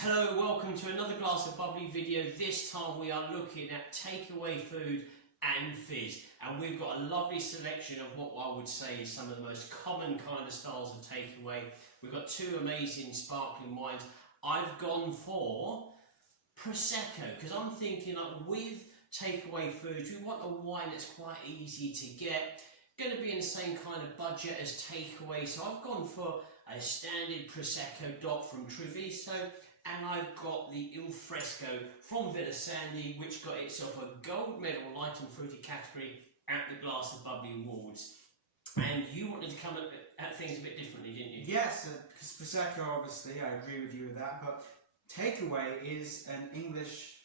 Hello, welcome to another glass of bubbly video. This time we are looking at takeaway food and fizz, and we've got a lovely selection of what I would say is some of the most common kind of styles of takeaway. We've got two amazing sparkling wines. I've gone for Prosecco because I'm thinking like with takeaway foods we want a wine that's quite easy to get, going to be in the same kind of budget as takeaway, so I've gone for a standard Prosecco DOC from Treviso, and I've got the Il Fresco from Villa Sandy, which got itself a gold medal light and fruity category at the Glass of Bubbly Awards. And you wanted to come at things a bit differently, didn't you? Yes, because Prosecco, obviously, I agree with you with that, but takeaway is an English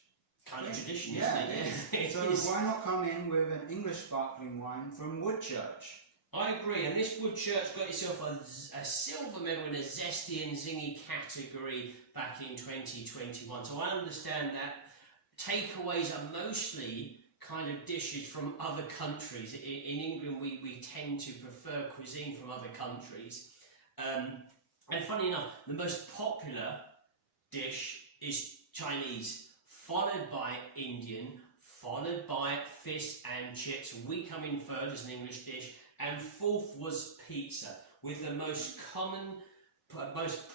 kind of tradition, yeah, isn't it? So why not come in with an English sparkling wine from Woodchurch? I agree, and this Woodchurch got itself a silver medal in a zesty and zingy category back in 2021. So I understand that takeaways are mostly kind of dishes from other countries. In England, we tend to prefer cuisine from other countries. And funny enough, the most popular dish is Chinese, followed by Indian, followed by fish and chips. We come in third as an English dish. And fourth was pizza, with the most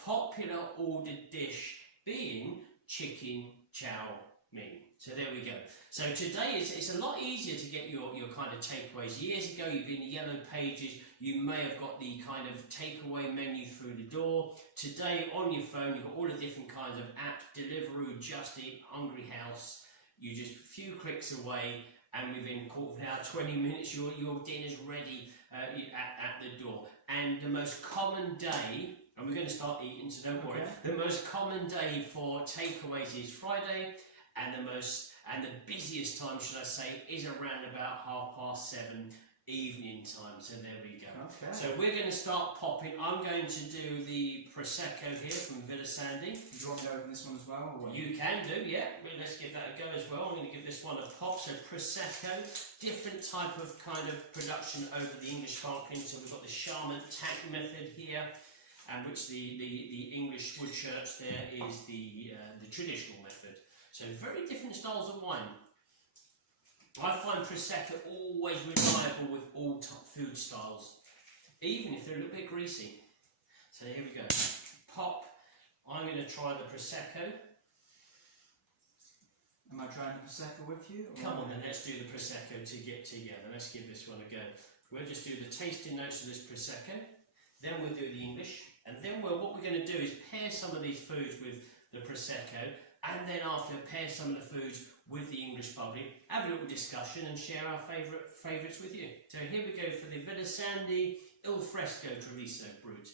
popular ordered dish being chicken chow mein. So there we go. So today it's a lot easier to get your kind of takeaways. Years ago you'd be in the yellow pages, you may have got the kind of takeaway menu through the door. Today on your phone you've got all the different kinds of apps, Deliveroo, Just Eat, Hungry House. You're just a few clicks away, and within a quarter of an hour, 20 minutes, your dinner's ready at the door. And the most common day, and we're going to start eating, so don't worry. The most common day for takeaways is Friday, and the busiest time, should I say, is around about 7:30 evening time. So there we go. Okay. So we're going to start popping. I'm going to do the Prosecco here from Villa Sandy. Do you want me to open this one as well? Or what? You can do, yeah. Well, let's give that a go as well. I'm going to give this one a pop. So Prosecco, different type of kind of production over the English sparkling. So we've got the Charlotte tack method here, and which the English Woodchurch there is the traditional method. So very different styles of wine. I find Prosecco always reliable with all food styles, even if they're a little bit greasy. So here we go. Pop. I'm going to try the Prosecco. Am I trying the Prosecco with you? Come on then, let's do the Prosecco to get together. Let's give this one a go. We'll just do the tasting notes of this Prosecco, then we'll do the English, and then what we're going to do is pair some of these foods with the Prosecco, and then after pair some of the foods with the English bubbly, have a little discussion and share our favourites with you. So here we go for the Villa Sandy Il Fresco Treviso Brut.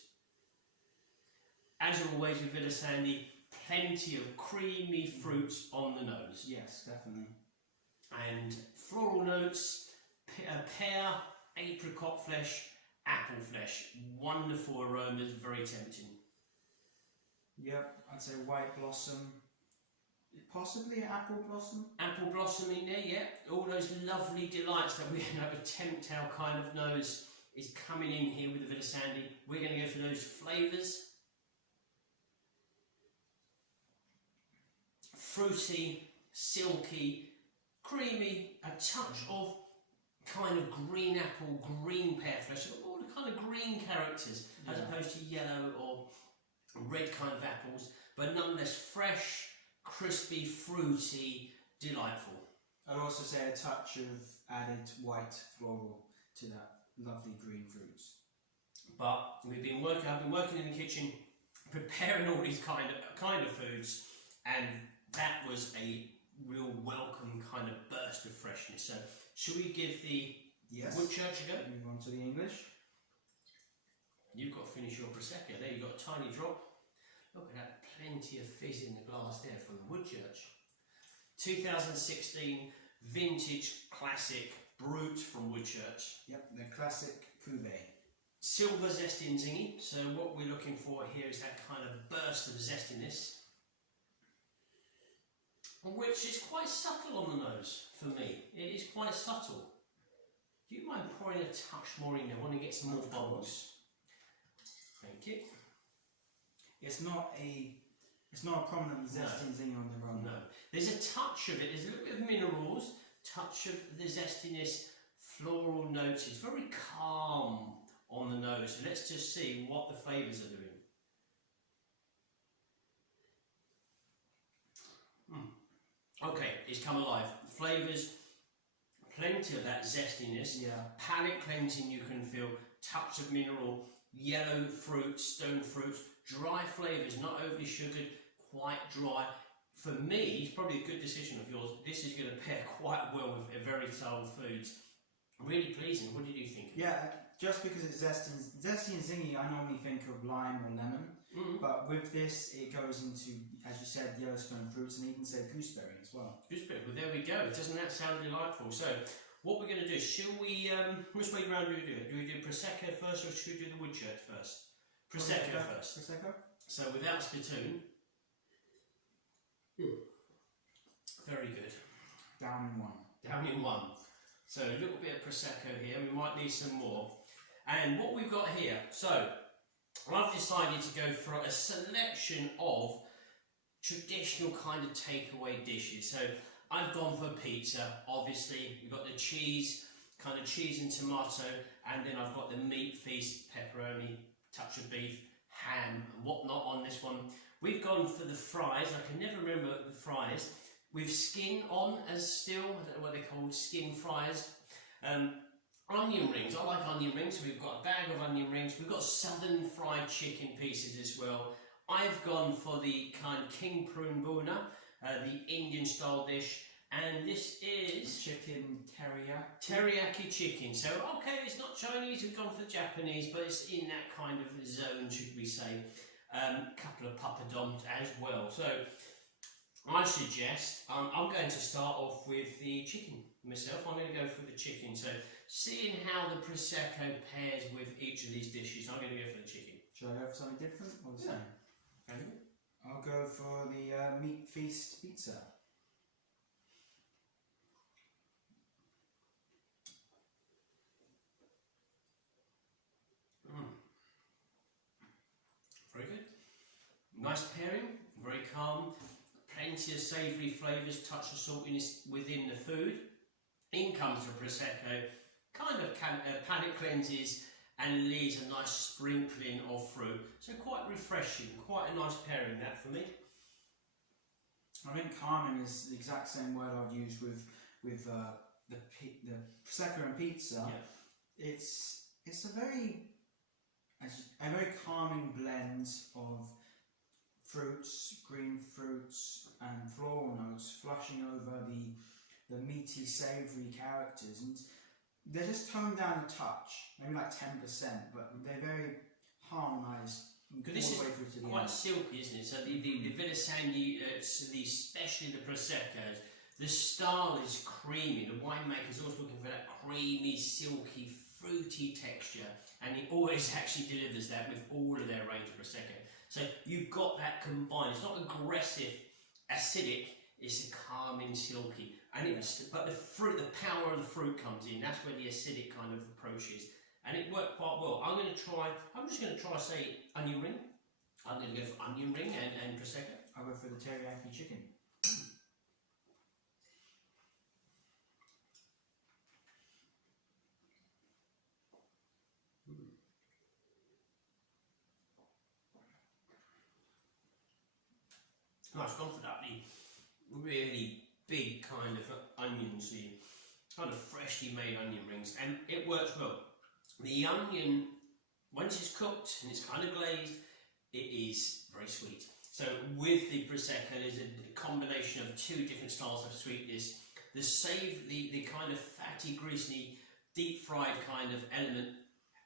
As always with Villa Sandy, plenty of creamy fruits on the nose. Yes, definitely. And floral notes, pear, apricot flesh, apple flesh. Wonderful aromas, very tempting. Yep, I'd say white blossom. Possibly apple blossom? Apple blossom in there, yeah. All those lovely delights that we end up to tempt our kind of nose is coming in here with the Villa Sandy. We're going to go for those flavours. Fruity, silky, creamy, a touch of kind of green apple, green pear flesh, all the kind of green characters as opposed to yellow or red kind of apples, but nonetheless fresh, crispy, fruity, delightful. I'd also say a touch of added white floral to that lovely green fruits. But I've been working in the kitchen, preparing all these kind of foods, and that was a real welcome kind of burst of freshness. So, should we give the Woodchurch a go? Move on to the English. You've got to finish your Prosecco there. You've got a tiny drop. Look at that, plenty of fizz in the glass there from the Woodchurch. 2016 vintage classic Brut from Woodchurch. Yep, the classic cuvee. Silver zesty and zingy. So what we're looking for here is that kind of burst of zestiness, which is quite subtle on the nose for me. It is quite subtle. Do you mind pouring a touch more in there? I want to get some more bubbles. Thank you. It's not a It's not a prominent zesty and zingy on their own. No. There's a touch of it. There's a little bit of minerals, touch of the zestiness, floral notes. It's very calm on the nose. So let's just see what the flavours are doing. Okay, it's come alive. Flavours, plenty of that zestiness. Yeah. Palate cleansing you can feel. Touch of mineral, yellow fruit, stone fruits, dry flavours, not overly sugared, quite dry. For me, it's probably a good decision of yours. This is going to pair quite well with very soul foods. Really pleasing. What did you think? Yeah, just because it's zesty and zingy, I normally think of lime or lemon. But with this, it goes into, as you said, Yellowstone fruits and even say gooseberry as well. Gooseberry. Well, there we go. Doesn't that sound delightful? So, what we're going to do? Shall we? Which way round do we do it? Do we do Prosecco first, or should we do the Woodchurch first? Prosecco first. Prosecco. So, without spittoon. Very good. Down in one. Down in one. So a little bit of Prosecco here, we might need some more. And what we've got here, so I've decided to go for a selection of traditional kind of takeaway dishes. So I've gone for pizza, obviously, we've got the cheese, kind of cheese and tomato, and then I've got the meat feast, pepperoni, touch of beef, ham and whatnot on this one. We've gone for the fries, I can never remember the fries, with skin on as still, I don't know what they're called, skin fries. Onion rings, I like onion rings, so we've got a bag of onion rings. We've got southern fried chicken pieces as well. I've gone for the kind of king prune Booner, the Indian style dish, and this is chicken teriyaki. Teriyaki chicken. So okay, it's not Chinese, we've gone for Japanese, but it's in that kind of zone, should we say. Couple of papadums as well. So I suggest I'm going to start off with the chicken myself. I'm going to go for the chicken. So seeing how the Prosecco pairs with each of these dishes, I'm going to go for the chicken. Should I go for something different or the same? Okay. I'll go for the meat feast pizza. Very good. Nice pairing, very calm, plenty of savoury flavours, touch of saltiness within the food. In comes the Prosecco, kind of palate cleanses and leaves a nice sprinkling of fruit. So quite refreshing, quite a nice pairing that for me. I think calming is the exact same word I'd use with the Prosecco and pizza. Yeah. It's a very calming blend of fruits, green fruits and floral notes flushing over the meaty, savoury characters, and they're just toned down a touch, maybe like 10%, but they're very harmonised all the way through to the quite end. silky, isn't it? So the Villasandi, especially the Proseccos, the style is creamy. The winemaker's always looking for that creamy, silky, fruity texture, and he always actually delivers that with all of their range of Prosecco. So you've got that combined. It's not aggressive, acidic. It's a calming, silky, and but the fruit, the power of the fruit comes in. That's where the acidic kind of approach is, and it worked quite well. I'm just going to try, say, onion ring. I'm going to go for onion ring and Prosecco. I'll go for the teriyaki chicken. Nice, gone for that. The really big kind of onions, the kind of freshly made onion rings, and it works well. The onion, once it's cooked and it's kind of glazed, it is very sweet. So with the Prosecco, there's a combination of two different styles of sweetness. The kind of fatty, greasy, deep fried kind of element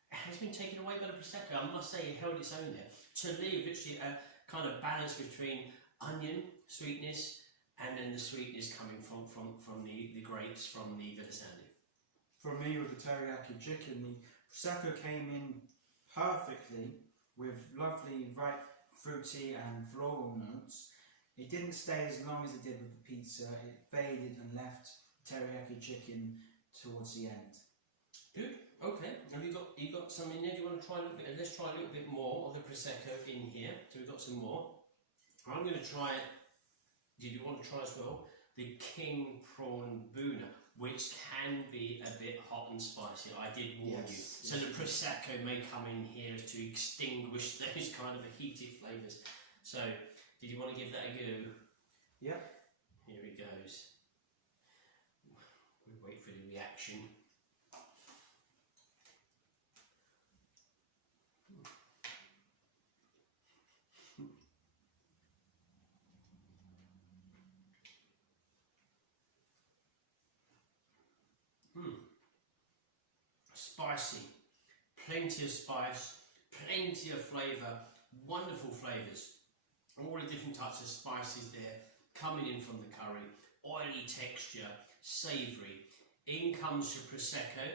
has been taken away by the Prosecco. I must say it held its own there. To leave literally a kind of balance between onion, sweetness, and then the sweetness coming from the grapes from the Villasandi. For me, with the teriyaki chicken, the Prosecco came in perfectly with lovely, ripe, fruity and floral notes. It didn't stay as long as it did with the pizza. It faded and left teriyaki chicken towards the end. Good. Okay. Have you got some in there? Do you want to try a little bit? Let's try a little bit more of the Prosecco in here. So we've got some more. I'm going to try, did you want to try as well? The King Prawn Booner, which can be a bit hot and spicy. I did warn you. So the Prosecco may come in here to extinguish those kind of heated flavours. So, did you want to give that a go? Yeah. Here it goes. We'll wait for the reaction. Spicy, plenty of spice, plenty of flavour, wonderful flavours. All the different types of spices there coming in from the curry, oily texture, savoury. In comes the Prosecco,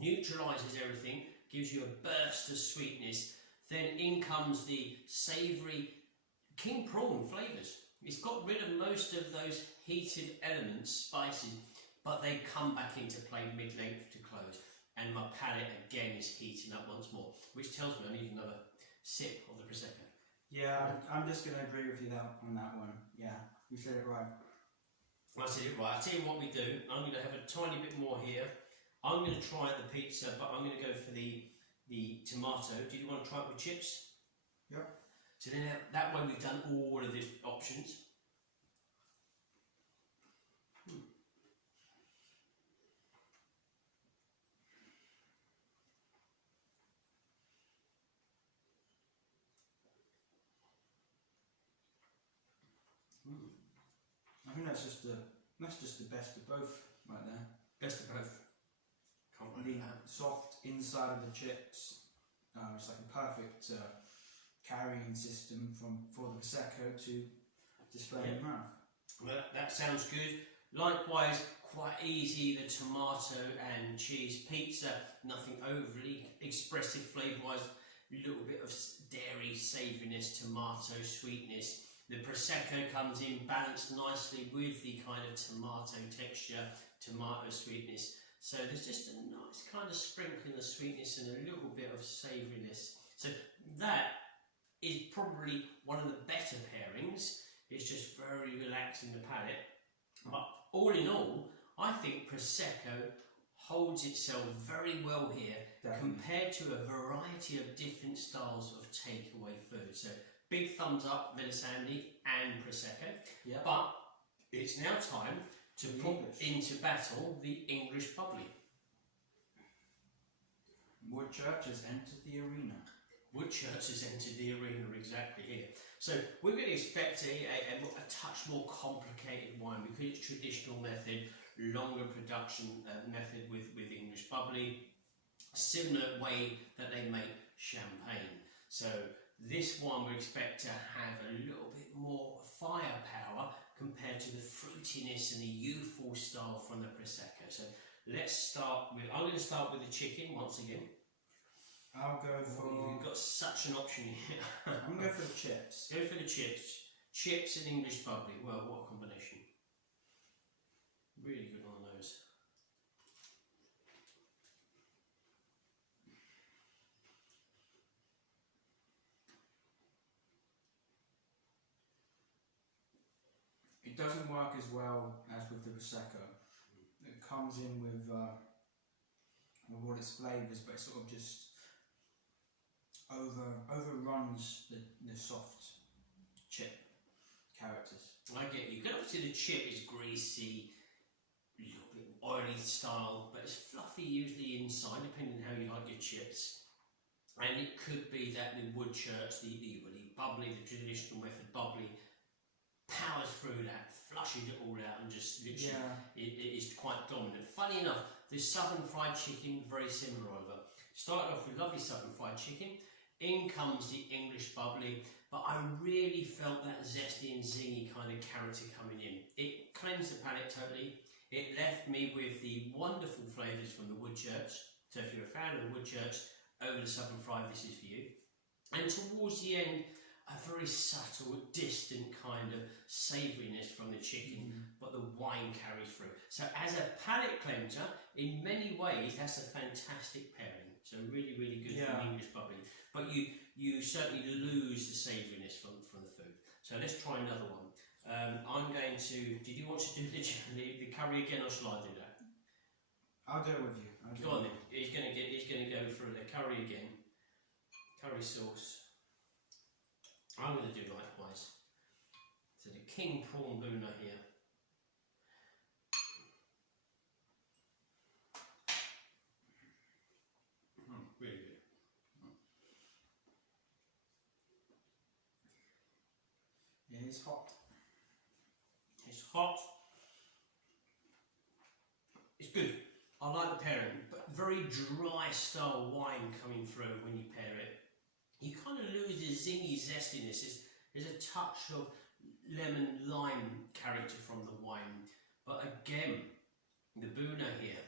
neutralises everything, gives you a burst of sweetness. Then in comes the savoury King Prawn flavours. It's got rid of most of those heated elements, spices, but they come back into play mid-length to close. And my palate again is heating up once more, which tells me I need another sip of the Prosecco. Yeah, I'm just going to agree with you on that one. Yeah, you said it right. I said it right. I'll tell you what we do. I'm going to have a tiny bit more here. I'm going to try the pizza, but I'm going to go for the tomato. Do you want to try it with chips? Yep. So then that way we've done all of the options. I think that's just the best of both right there. Best of both. Can't The believe that. soft inside of the chips. It's like a perfect carrying system for the Prosecco to display in the mouth. Well, that sounds good. Likewise, quite easy, the tomato and cheese pizza, nothing overly expressive flavour-wise, a little bit of dairy savouriness, tomato sweetness. The Prosecco comes in balanced nicely with the kind of tomato texture, tomato sweetness. So there's just a nice kind of sprinkling of sweetness and a little bit of savouriness. So that is probably one of the better pairings. It's just very relaxing the palate. But all in all, I think Prosecco holds itself very well here. Definitely. Compared to a variety of different styles of takeaway food. So big thumbs up, Sandy and Prosecco. Yeah. But it's now time to The put English. into battle the English Bubbly. Woodchurch has entered the arena. Woodchurch has entered the arena exactly here. So we're going to expect a touch more complicated wine because it's traditional method, longer production method with English Bubbly, similar way that they make champagne. So this one we expect to have a little bit more firepower compared to the fruitiness and the youthful style from the Prosecco. So let's start with, I'm going to start with the chicken once again. I'll go for... You've got such an option here. I'm going to go for the chips. Go for the chips. Chips and English Bubbly. Well, what a combination. Really good on the nose. It doesn't work as well as with the Prosecco. It comes in with all its flavours, but it sort of just overruns the soft chip characters. I get you. Because obviously the chip is greasy, a little bit oily style, but it's fluffy usually inside, depending on how you like your chips. And it could be that the Woodchurch, the Bubbly, the traditional method Bubbly, powers through that, flushes it all out, and just literally it is quite dominant. Funny enough, the southern fried chicken, very similar over. Started off with lovely southern fried chicken. In comes the English Bubbly, but I really felt that zesty and zingy kind of character coming in. It cleansed the palate totally. It left me with the wonderful flavours from the Woodchurch. So if you're a fan of the Woodchurch, over the southern fried, this is for you. And towards the end, a very subtle, distant kind of savouriness from the chicken, but the wine carries through. So as a palate cleanser, in many ways, that's a fantastic pairing. So really, really good for the English Bubbly. But you certainly lose the savouriness from the food. So let's try another one. I'm going to. Did you want to do the curry again, or shall I do that? I'll do it with you. Go on then. He's going to go for the curry again. Curry sauce. I'm going to do likewise. So the king prawn booner here. Really good. Yeah, it's hot. It's hot. It's good. I like the pairing, but very dry style wine coming through when you pair it. You kind of lose the zingy zestiness. There's a touch of lemon lime character from the wine, but again, the Booner here,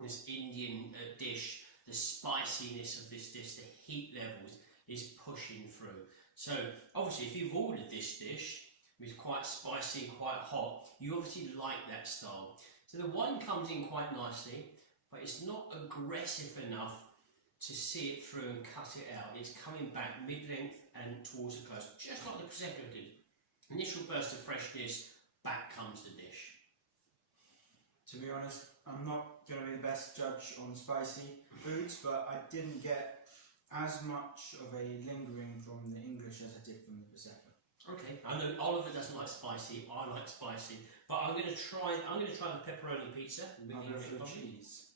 this Indian dish, the spiciness of this dish, the heat levels is pushing through. So obviously, if you've ordered this dish, it's quite spicy and quite hot, you obviously like that style. So the wine comes in quite nicely, but it's not aggressive enough to see it through and cut it out. It's coming back mid-length and towards the close, just like the Prosecco did. Initial burst of freshness, back comes the dish. To be honest, I'm not going to be the best judge on spicy foods, but I didn't get as much of a lingering from the English as I did from the Prosecco. Okay, I know Oliver doesn't like spicy. I like spicy, but I'm going to try the pepperoni pizza. I'll go for the cheese.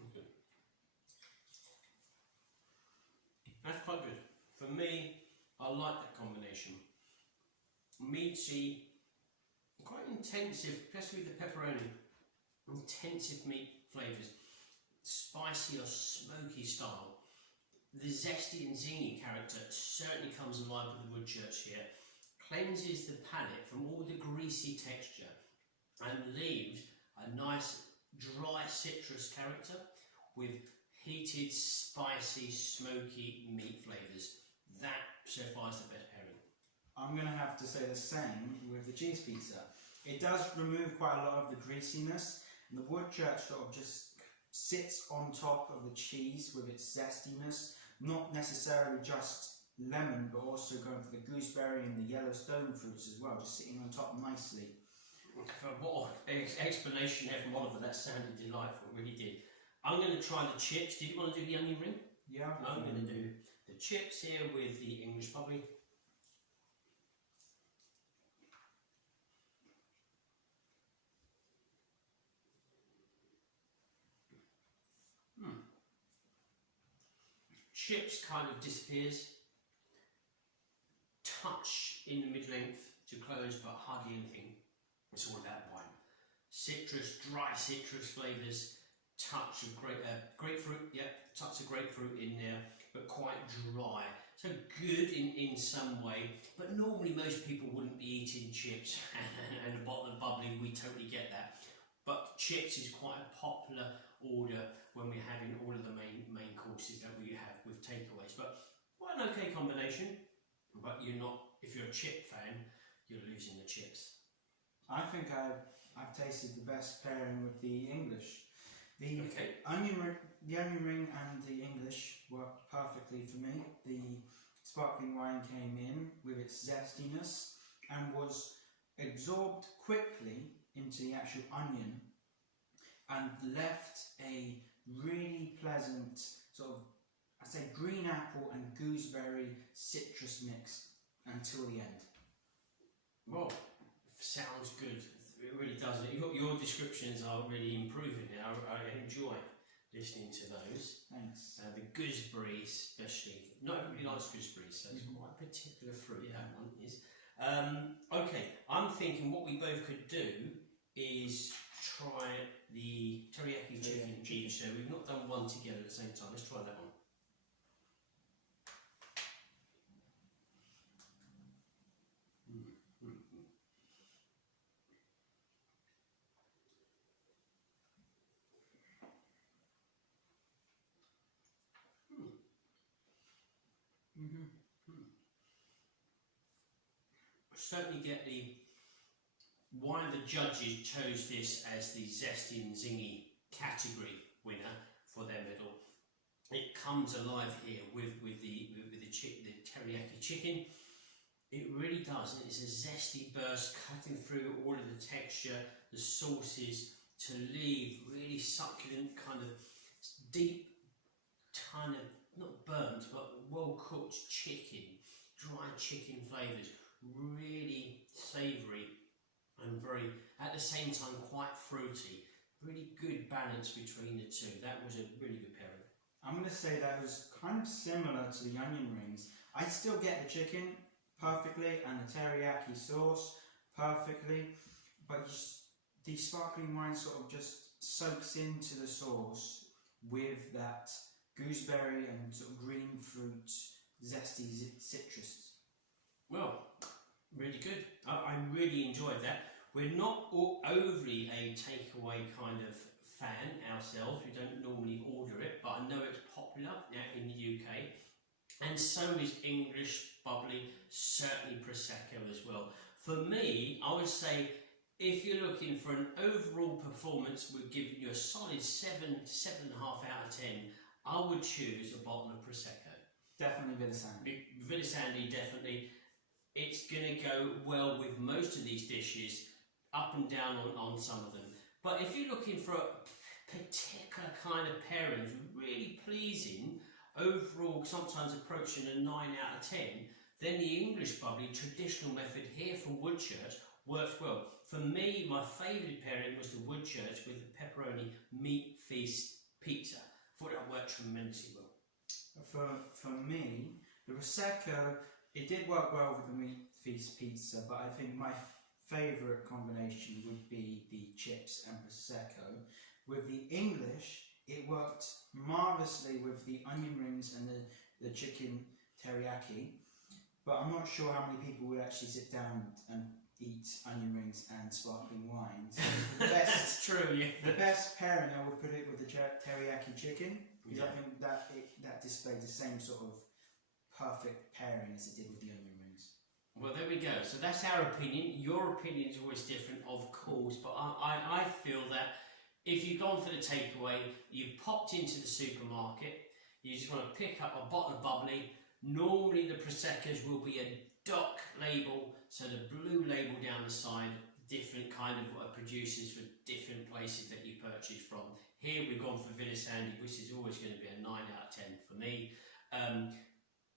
Okay. That's quite good. For me, I like that combination. Meaty, quite intensive, especially with the pepperoni. Intensive meat flavours, spicy or smoky style. The zesty and zingy character certainly comes alive with the Woodchurch here. Cleanses the palate from all the greasy texture and leaves a nice dry citrus character with heated, spicy, smoky meat flavours. That so far is the best pairing. I'm going to have to say the same with the cheese pizza. It does remove quite a lot of the greasiness, and the Woodchurch sort of just sits on top of the cheese with its zestiness, not necessarily just lemon, but also going for the gooseberry and the yellow stone fruits as well, just sitting on top nicely. What explanation there from Oliver, that sounded delightful, it really did. I'm going to try the chips. Did you want to do the onion ring? Yeah, I'm going to do the chips here with the English Bubbly. Chips kind of disappears. Touch in the mid-length to close, but hardly anything. It's all about wine. Citrus, dry citrus flavours. Touch of grapefruit, touch of grapefruit in there, but quite dry. So good in some way, but normally most people wouldn't be eating chips and a bottle of bubbly, we totally get that. But chips is quite a popular order when we're having all of the main courses that we have with takeaways. But quite an okay combination, but you're not, if you're a chip fan, you're losing the chips. I think I've tasted the best pairing with the English. The Okay. onion ring and the English worked perfectly for me. The sparkling wine came in with its zestiness and was absorbed quickly into the actual onion and left a really pleasant sort of, I'd say, green apple and gooseberry citrus mix until the end. Well, sounds good. It really does. Your descriptions are really improving now. I enjoy listening to those. Thanks. The gooseberry especially. Nobody likes gooseberries, so it's quite a particular fruit, that one is. Okay, I'm thinking what we both could do is try the teriyaki chicken each. So we've not done one together at the same time. Let's try that one. certainly get one of the judges chose this as the Zesty and Zingy category winner for their medal. It comes alive here with the teriyaki chicken. It really does. It's a zesty burst cutting through all of the texture, the sauces, to leave really succulent, kind of deep, kind of not burnt but well cooked chicken, dry chicken flavours, really savoury and very, at the same time, quite fruity. Really good balance between the two. That was a really good pairing. I'm going to say that was kind of similar to the onion rings. I still get the chicken perfectly and the teriyaki sauce perfectly, but the sparkling wine sort of just soaks into the sauce with that gooseberry and sort of green fruit, zesty citrus. Well, really good. I really enjoyed that. We're not overly a takeaway kind of fan ourselves. We don't normally order it, but I know it's popular now in the UK. And so is English, Bubbly, certainly Prosecco as well. For me, I would say if you're looking for an overall performance, we're giving you a solid 7, 7.5 out of 10. I would choose a bottle of Prosecco. Definitely Villasandi. Villasandi, definitely. It's going to go well with most of these dishes, up and down on some of them. But if you're looking for a particular kind of pairings, really pleasing, overall sometimes approaching a 9 out of 10, then the English Bubbly traditional method here from Woodchurch works well. For me, my favourite pairing was the Woodchurch with the pepperoni meat feast pizza. I thought that worked tremendously well. For me, the Prosecco, it did work well with the meat feast pizza, but I think my favourite combination would be the chips and Prosecco. With the English, it worked marvellously with the onion rings and the chicken teriyaki, but I'm not sure how many people would actually sit down and eat onion rings and sparkling wines. That's true, yeah. The best pairing, I would put it with the teriyaki chicken, because I think that displayed the same sort of perfect pairing as it did with the onion rings. Well, there we go. So that's our opinion. Your opinion is always different, of course, but I feel that if you've gone for the takeaway, you've popped into the supermarket, you just want to pick up a bottle of Bubbly. Normally the Proseccos will be a DOC label, so the blue label down the side, different kind of producers for different places that you purchase from. Here we've gone for Villasandi, which is always going to be a 9 out of 10 for me.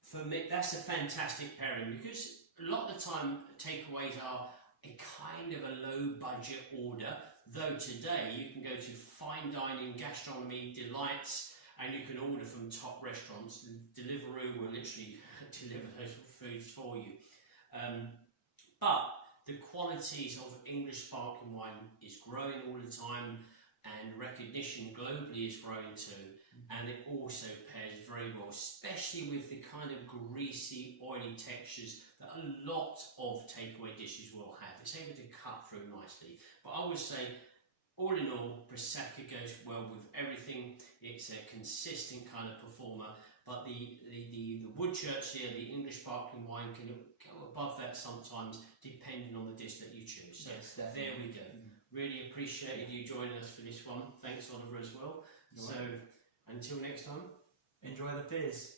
For me, that's a fantastic pairing, because a lot of the time takeaways are a kind of a low budget order, though today you can go to fine dining, gastronomy, delights, and you can order from top restaurants. Deliveroo will literally deliver those foods for you. But the qualities of English sparkling wine is growing all the time, and recognition globally is growing too, and it also pairs very well, especially with the kind of greasy, oily textures that a lot of takeaway dishes will have. It's able to cut through nicely. But I would say, all in all, Prosecco goes well with everything. It's a consistent kind of performer, but the Woodchurch here, the English sparkling wine, can go above that sometimes, depending on the dish that you choose. So yes, there we go. Really appreciated you joining us for this one. Thanks, Oliver, as well. So until next time, enjoy the fizz.